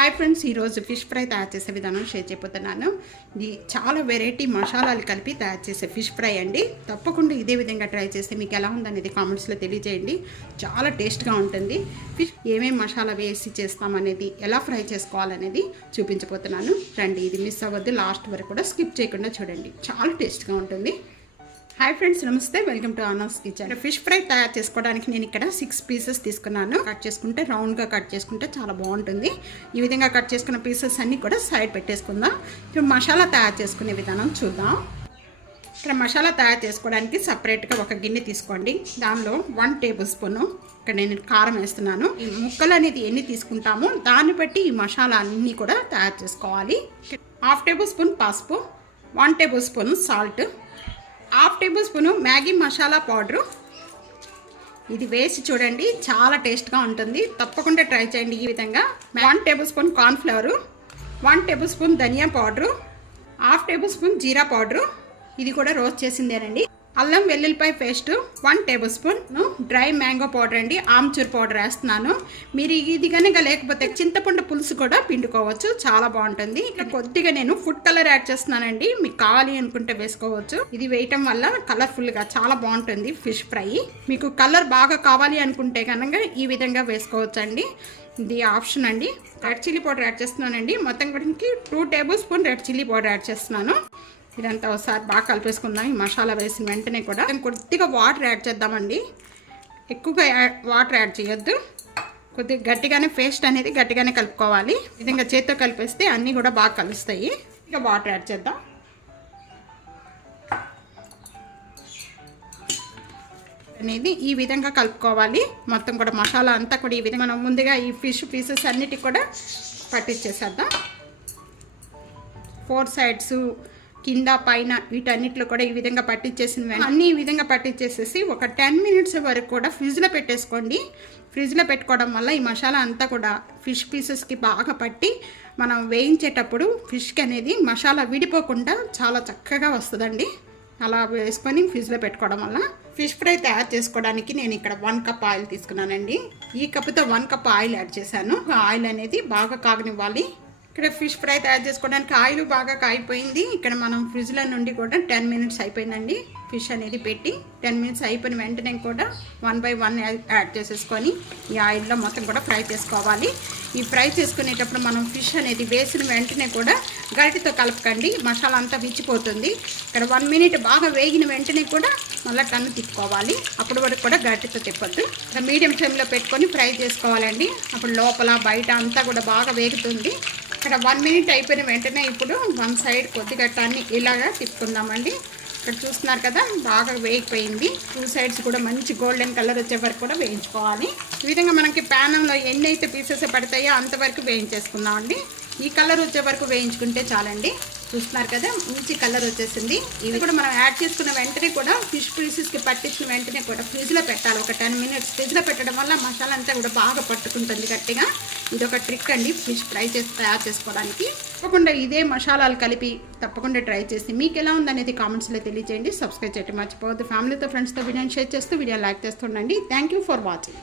Hi friends, ఈరోజు fish fry తయారు చేసే విధానం షేర్ చేయబోతున్నాను. ఇది చాలా వెరైటీ మసాలాలు కలిపి తయారు చేసే ఫిష్ ఫ్రై అండి. తప్పకుండా ఇదే విధంగా ట్రై చేస్తే మీకు ఎలా ఉందనేది కామెంట్స్లో తెలియజేయండి. చాలా టేస్ట్గా ఉంటుంది. ఫిష్ ఏమేమి మసాలా వేసి చేస్తామనేది, ఎలా ఫ్రై చేసుకోవాలనేది చూపించబోతున్నాను. రండి, ఇది మిస్ అవ్వద్దు, లాస్ట్ వరకు కూడా స్కిప్ చేయకుండా చూడండి. చాలా టేస్ట్గా ఉంటుంది. హాయ్ ఫ్రెండ్స్, నమస్తే, welcome to honours kitchen. Fish fry తయారు చేసుకోవడానికి నేను ఇక్కడ 6 పీసెస్ తీసుకున్నాను. కట్ చేసుకుంటే రౌండ్గా కట్ చేసుకుంటే చాలా బాగుంటుంది. ఈ విధంగా కట్ చేసుకున్న పీసెస్ అన్నీ కూడా సైడ్ పెట్టేసుకుందాం. ఇప్పుడు మసాలా తయారు చేసుకునే విధానం చూద్దాం. ఇక్కడ మసాలా తయారు చేసుకోవడానికి సపరేట్గా ఒక గిన్నె తీసుకోండి. దానిలో 1 టేబుల్ స్పూను ఇక్కడ నేను కారం వేస్తున్నాను. ఈ ముక్కలు అనేది ఎన్ని తీసుకుంటామో దాన్ని బట్టి ఈ మసాలా అన్నీ కూడా తయారు చేసుకోవాలి. 1/2 టేబుల్ స్పూన్ పసుపు, 1 table spoon salt, 1/2 table spoon Maggi masala powder. ఇది వేసి చూడండి, చాలా టేస్ట్గా ఉంటుంది. తప్పకుండా ట్రై చేయండి. ఈ విధంగా 1 tablespoon cornflour, 1 tablespoon ధనియా పౌడరు, 1/2 టేబుల్ స్పూన్ జీరా పౌడరు. ఇది కూడా రోస్ట్ చేసిందేనండి. అల్లం వెల్లుల్లిపాయ paste 1 tablespoon, dry mango powder అండి, ఆమ్చూర్ పౌడర్ వేస్తున్నాను. మీరు ఇది కనుక లేకపోతే చింతపండు పులుసు కూడా పిండుకోవచ్చు, చాలా బాగుంటుంది. ఇక్కడ కొద్దిగా నేను ఫుడ్ కలర్ యాడ్ చేస్తున్నానండి. మీకు కావాలి అనుకుంటే వేసుకోవచ్చు. ఇది వేయటం వల్ల కలర్ఫుల్గా చాలా బాగుంటుంది ఫిష్ ఫ్రై. మీకు కలర్ బాగా కావాలి అనుకుంటే కనుక ఈ విధంగా వేసుకోవచ్చు అండి. ఇది ఆప్షన్ అండి. రెడ్ చిల్లీ పౌడర్ యాడ్ చేస్తున్నానండి. మొత్తం కూడా 2 table spoon red chilli powder add చేస్తున్నాను. ఇదంతా ఒకసారి బాగా కలిపేసుకుందాం. ఈ మసాలా వేసిన వెంటనే కూడా కొద్దిగా వాటర్ యాడ్ చేద్దామండి. ఎక్కువగా వాటర్ యాడ్ చేయొద్దు. కొద్దిగా గట్టిగానే పేస్ట్ అనేది గట్టిగానే కలుపుకోవాలి. ఈ విధంగా చేత్తో కలిపేస్తే అన్నీ కూడా బాగా కలుస్తాయి. ఇక వాటర్ యాడ్ చేద్దాం. అనేది ఈ విధంగా కలుపుకోవాలి. మొత్తం కూడా మసాలా అంతా కూడా ఈ విధంగా మనం ముందుగా ఈ ఫిష్ పీసెస్ అన్నిటికి కూడా పట్టించేసేద్దాం. 4 సైడ్స్ కింద పైన వీటన్నిటిలో కూడా ఈ విధంగా పట్టించేసిన అన్నీ ఈ విధంగా పట్టించేసేసి ఒక 10 మినిట్స్ వరకు కూడా ఫ్రిడ్జ్లో పెట్టేసుకోండి. ఫ్రిడ్జ్లో పెట్టుకోవడం వల్ల ఈ మసాలా అంతా కూడా ఫిష్ పీసెస్కి బాగా పట్టి మనం వేయించేటప్పుడు ఫిష్కి అనేది మసాలా విడిపోకుండా చాలా చక్కగా వస్తుందండి. అలా వేసుకొని ఫ్రిడ్జ్లో పెట్టుకోవడం వల్ల ఫిష్ ఫ్రై తయారు చేసుకోవడానికి నేను ఇక్కడ 1 కప్ ఆయిల్ తీసుకున్నానండి. ఈ కప్పుతో 1 కప్ ఆయిల్ యాడ్ చేశాను. ఆయిల్ అనేది బాగా కాగనివ్వాలి. ఇక్కడ ఫిష్ ఫ్రై తయారు చేసుకోవడానికి ఆయిల్ బాగా కాగిపోయింది. ఇక్కడ మనం ఫ్రిడ్జ్లో నుండి కూడా 10 మినిట్స్ అయిపోయిందండి. ఫిష్ అనేది పెట్టి 10 మినిట్స్ అయిపోయిన వెంటనే కూడా 1 బై 1 యాడ్ చేసేసుకొని ఈ ఆయిల్లో మొత్తం కూడా ఫ్రై చేసుకోవాలి. ఈ ఫ్రై చేసుకునేటప్పుడు మనం ఫిష్ అనేది వేసిన వెంటనే కూడా గరిటెతో కలపకండి, మసాలా అంతా విచ్చిపోతుంది. ఇక్కడ 1 మినిట్ బాగా వేగిన వెంటనే కూడా మళ్ళీ టన్ను తిప్పుకోవాలి. అప్పటి వరకు కూడా గరిటెతో తిప్పొద్దు. ఇక్కడ మీడియం ఫ్లేమ్లో పెట్టుకొని ఫ్రై చేసుకోవాలండి. అప్పుడు లోపల బయట అంతా కూడా బాగా వేగుతుంది. ఇక్కడ 1 మినిట్ అయిపోయిన వెంటనే ఇప్పుడు 1 సైడ్ కొద్దిగా టన్ని ఇలాగా తిప్పుకుందామండి. ఇక్కడ చూస్తున్నారు కదా, బాగా వేగిపోయింది. 2 సైడ్స్ కూడా మంచి గోల్డెన్ కలర్ వచ్చే వరకు కూడా వేయించుకోవాలి. ఈ విధంగా మనకి ప్యానంలో ఎన్ని అయితే పీసెస్ పడతాయో అంతవరకు వేయించేసుకుందామండి. ఈ కలర్ వచ్చే వరకు వేయించుకుంటే చాలండి. చూస్తున్నారు కదా, మంచి కలర్ వచ్చేసింది. ఇది కూడా మనం యాడ్ చేసుకున్న వెంటనే కూడా ఫిష్ పీసెస్కి పట్టించిన వెంటనే కూడా ఫ్రిడ్జ్లో పెట్టాలి. ఒక 10 మినిట్స్ ఫ్రిడ్జ్లో పెట్టడం వల్ల మసాలా అంతా కూడా బాగా పట్టుకుంటుంది గట్టిగా. ఇది ఒక ట్రిక్ అండి ఫిష్ ఫ్రై తయారు చేసుకోవడానికి. తప్పకుండా ఇదే మసాలాలు కలిపి తప్పకుండా ట్రై చేసి మీకు ఎలా ఉందనేది కామెంట్స్లో తెలియజేయండి. సబ్స్క్రైబ్ చేయడం మర్చిపోవద్దు. ఫ్యామిలీతో ఫ్రెండ్స్తో వీడియోని షేర్ చేస్తూ వీడియో లైక్ చేస్తుండండి. Thank you for watching.